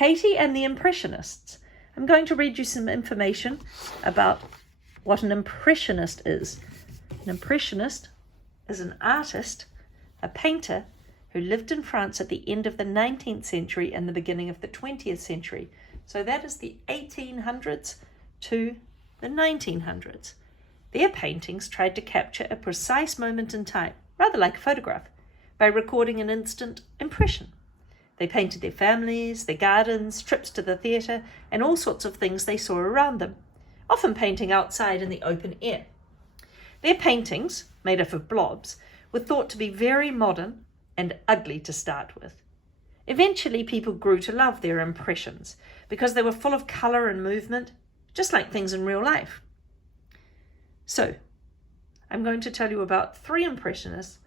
Katie and the Impressionists. I'm going to read you some information about what an impressionist is. An impressionist is an artist, a painter, who lived in France at the end of the 19th century and the beginning of the 20th century. So that is the 1800s to the 1900s. Their paintings tried to capture a precise moment in time, rather like a photograph, by recording an instant impression. They painted their families, their gardens, trips to the theatre, and all sorts of things they saw around them, often painting outside in the open air. Their paintings, made up of blobs, were thought to be very modern and ugly to start with. Eventually, people grew to love their impressions because they were full of colour and movement, just like things in real life. So, I'm going to tell you about 3 impressionists.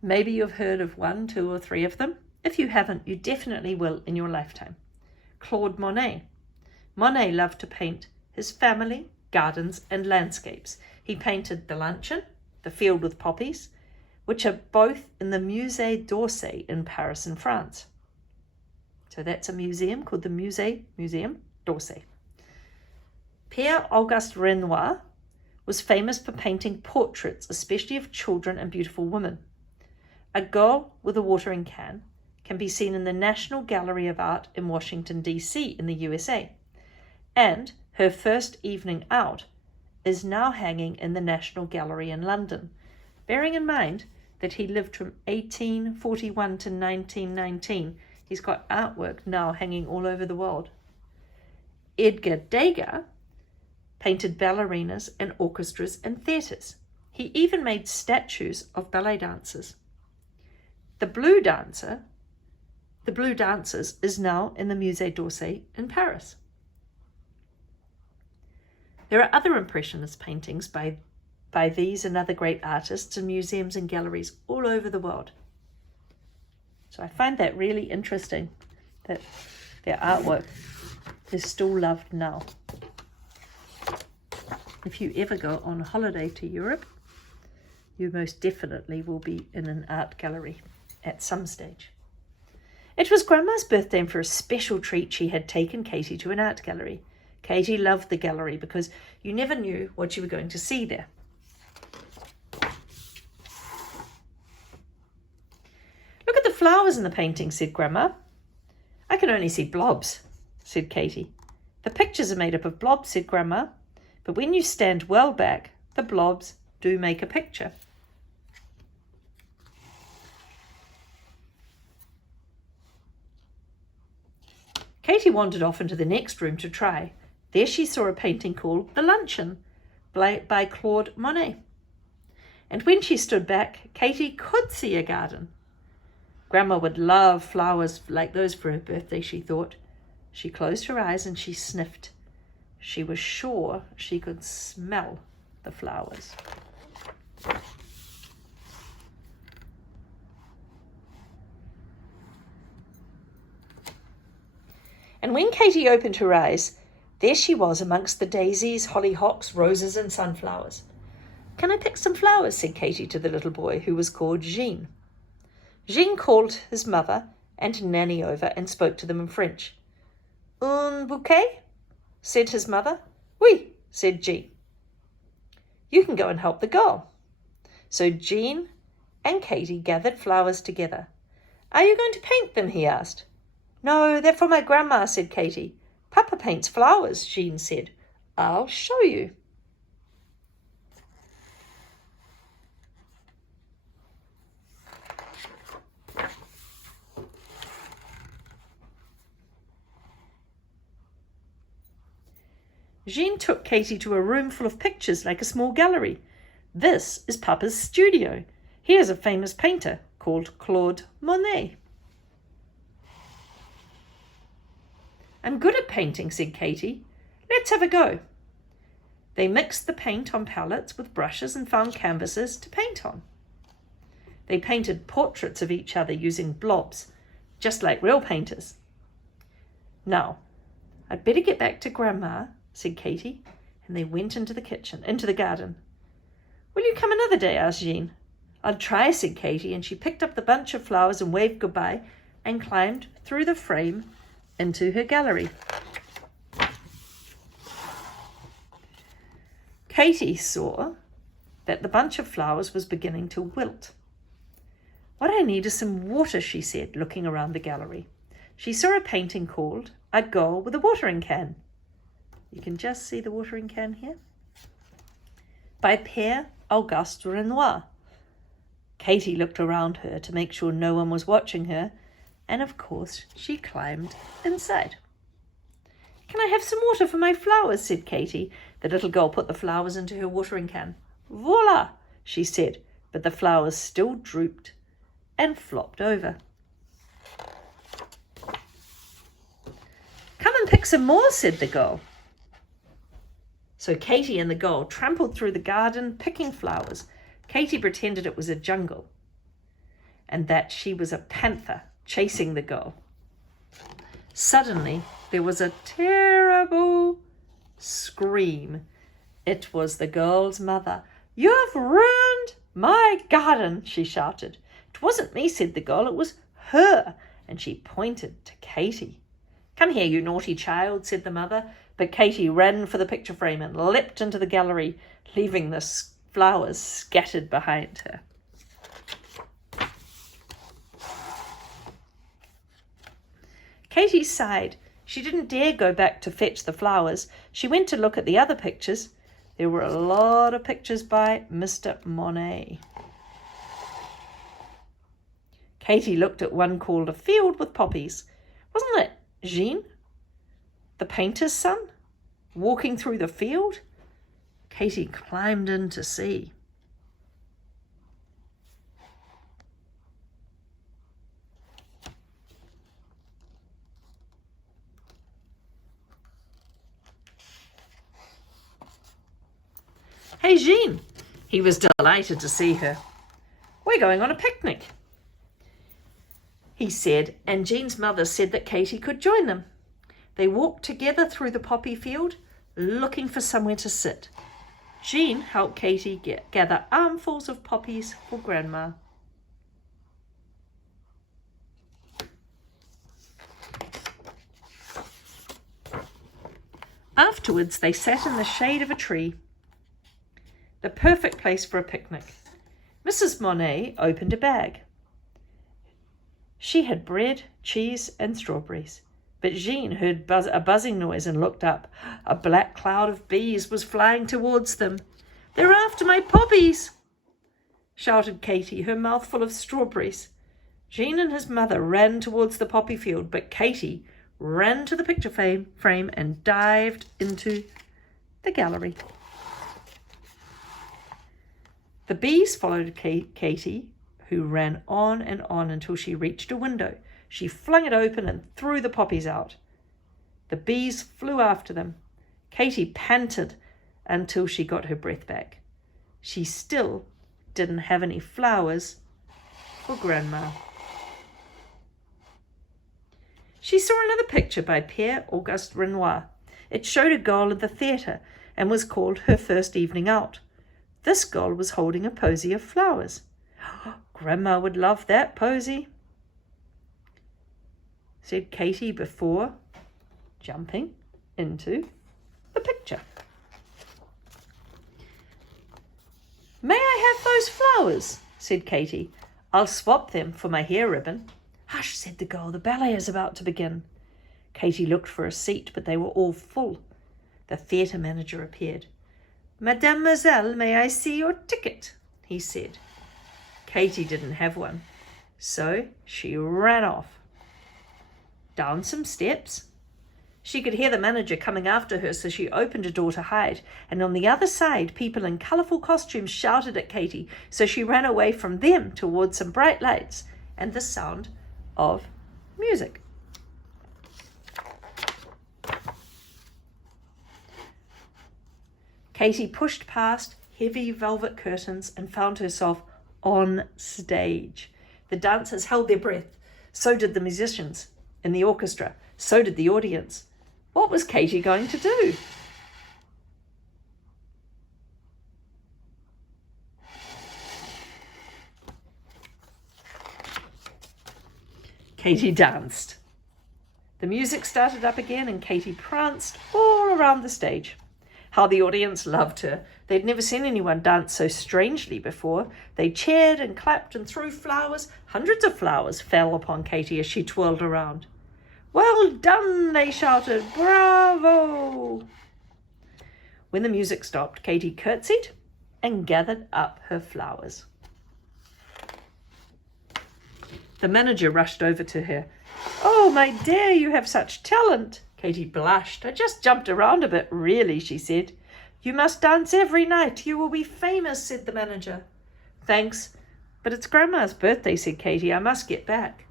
Maybe you've heard of 1, 2, or 3 of them. If you haven't, you definitely will in your lifetime. Claude Monet. Monet loved to paint his family, gardens, and landscapes. He painted the luncheon, the field with poppies, which are both in the Musée d'Orsay in Paris in France. So that's a museum called the Museum d'Orsay. Pierre-Auguste Renoir was famous for painting portraits, especially of children and beautiful women. A girl with a watering can can be seen in the National Gallery of Art in Washington, D.C. in the USA, and her first evening out is now hanging in the National Gallery in London, bearing in mind that he lived from 1841 to 1919. He's got artwork now hanging all over the world. Edgar Degas painted ballerinas and orchestras and theatres. He even made statues of ballet dancers. The Blue Dancers is now in the Musée d'Orsay in Paris. There are other Impressionist paintings by these and other great artists in museums and galleries all over the world. So I find that really interesting that their artwork is still loved now. If you ever go on holiday to Europe, you most definitely will be in an art gallery at some stage. It was Grandma's birthday, and for a special treat she had taken Katie to an art gallery. Katie loved the gallery because you never knew what you were going to see there. Look at the flowers in the painting, said Grandma. I can only see blobs, said Katie. The pictures are made up of blobs, said Grandma, but when you stand well back, the blobs do make a picture. Katie wandered off into the next room to try. There she saw a painting called The Luncheon by Claude Monet. And when she stood back, Katie could see a garden. Grandma would love flowers like those for her birthday, she thought. She closed her eyes and she sniffed. She was sure she could smell the flowers. And when Katie opened her eyes, there she was amongst the daisies, hollyhocks, roses, and sunflowers. Can I pick some flowers? Said Katie to the little boy, who was called Jean. Jean called his mother and Nanny over and spoke to them in French. Un bouquet? Said his mother. Oui, said Jean. You can go and help the girl. So Jean and Katie gathered flowers together. Are you going to paint them? He asked. No, they're for my grandma, said Katie. Papa paints flowers, Jean said. I'll show you. Jean took Katie to a room full of pictures like a small gallery. This is Papa's studio. He is a famous painter called Claude Monet. I'm good at painting, said Katie. Let's have a go. They mixed the paint on palettes with brushes and found canvases to paint on. They painted portraits of each other using blobs, just like real painters. Now, I'd better get back to Grandma, said Katie, and they went into the garden. Will you come another day? Asked Jean. I'll try, said Katie, and she picked up the bunch of flowers and waved goodbye and climbed through the frame into her gallery. Katie saw that the bunch of flowers was beginning to wilt. "What I need is some water," she said, looking around the gallery. She saw a painting called "A Girl with a Watering Can." You can just see the watering can here. By Père Auguste Renoir. Katie looked around her to make sure no one was watching her, and of course she climbed inside. "Can I have some water for my flowers?" said Katie. The little girl put the flowers into her watering can. "Voila!" she said, but the flowers still drooped and flopped over. "Come and pick some more," said the girl. So Katie and the girl trampled through the garden picking flowers. Katie pretended it was a jungle and that she was a panther chasing the girl. Suddenly, there was a terrible scream. It was the girl's mother. "You've ruined my garden," she shouted. "It wasn't me," said the girl. "It was her." And she pointed to Katie. "Come here, you naughty child," said the mother. But Katie ran for the picture frame and leapt into the gallery, leaving the flowers scattered behind her. Katie sighed. She didn't dare go back to fetch the flowers. She went to look at the other pictures. There were a lot of pictures by Mr. Monet. Katie looked at one called "A Field with Poppies." Wasn't it Jean, the painter's son, walking through the field? Katie climbed in to see. "Hey, Jean." He was delighted to see her. "We're going on a picnic," he said, and Jean's mother said that Katie could join them. They walked together through the poppy field, looking for somewhere to sit. Jean helped Katie gather armfuls of poppies for Grandma. Afterwards, they sat in the shade of a tree, the perfect place for a picnic. Mrs. Monet opened a bag. She had bread, cheese, and strawberries. But Jean heard a buzzing noise and looked up. A black cloud of bees was flying towards them. "They're after my poppies," shouted Katie, her mouth full of strawberries. Jean and his mother ran towards the poppy field, but Katie ran to the picture frame and dived into the gallery. The bees followed Katie, who ran on and on until she reached a window. She flung it open and threw the poppies out. The bees flew after them. Katie panted until she got her breath back. She still didn't have any flowers for Grandma. She saw another picture by Père Auguste Renoir. It showed a girl at the theatre and was called Her First Evening Out. This girl was holding a posy of flowers. "Grandma would love that posy," said Katie before jumping into the picture. "May I have those flowers?" said Katie. "I'll swap them for my hair ribbon." "Hush," said the girl, "the ballet is about to begin." Katie looked for a seat, but they were all full. The theatre manager appeared. "Mademoiselle, may I see your ticket?" he said. Katie didn't have one, so she ran off. Down some steps. She could hear the manager coming after her, so she opened a door to hide. And on the other side, people in colourful costumes shouted at Katie, so she ran away from them towards some bright lights and the sound of music. Katie pushed past heavy velvet curtains and found herself on stage. The dancers held their breath. So did the musicians in the orchestra. So did the audience. What was Katie going to do? Katie danced. The music started up again and Katie pranced all around the stage. How the audience loved her. They'd never seen anyone dance so strangely before. They cheered and clapped and threw flowers. Hundreds of flowers fell upon Katie as she twirled around. "Well done," they shouted. "Bravo!" When the music stopped, Katie curtsied and gathered up her flowers. The manager rushed over to her. "Oh, my dear, you have such talent." Katie blushed. "I just jumped around a bit, really," she said. "You must dance every night. You will be famous," said the manager. "Thanks, but it's Grandma's birthday," said Katie. "I must get back."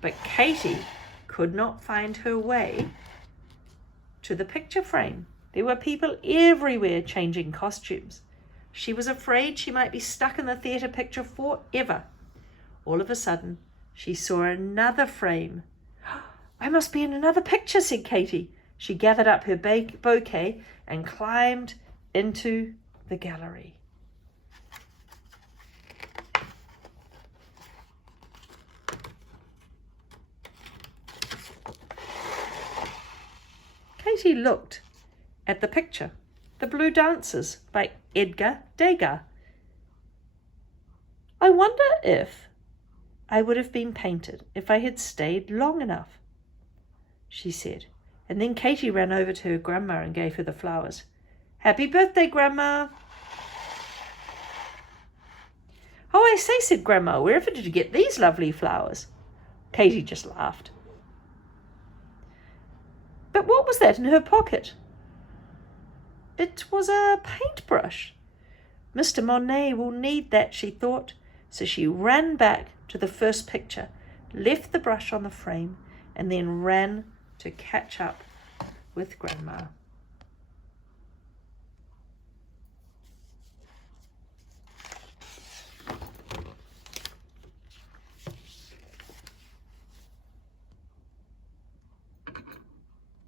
But Katie could not find her way to the picture frame. There were people everywhere changing costumes. She was afraid she might be stuck in the theatre picture forever. All of a sudden, she saw another frame. "I must be in another picture," said Katie. She gathered up her bouquet and climbed into the gallery. Katie looked at the picture, The Blue Dancers by Edgar Degas. "I wonder if I would have been painted if I had stayed long enough," she said. And then Katie ran over to her grandma and gave her the flowers. "Happy birthday, Grandma." "Oh, I say," said Grandma, "wherever did you get these lovely flowers?" Katie just laughed. But what was that in her pocket? It was a paintbrush. Mr. Monet will need that, she thought. So she ran back to the first picture, left the brush on the frame, and then ran to catch up with Grandma.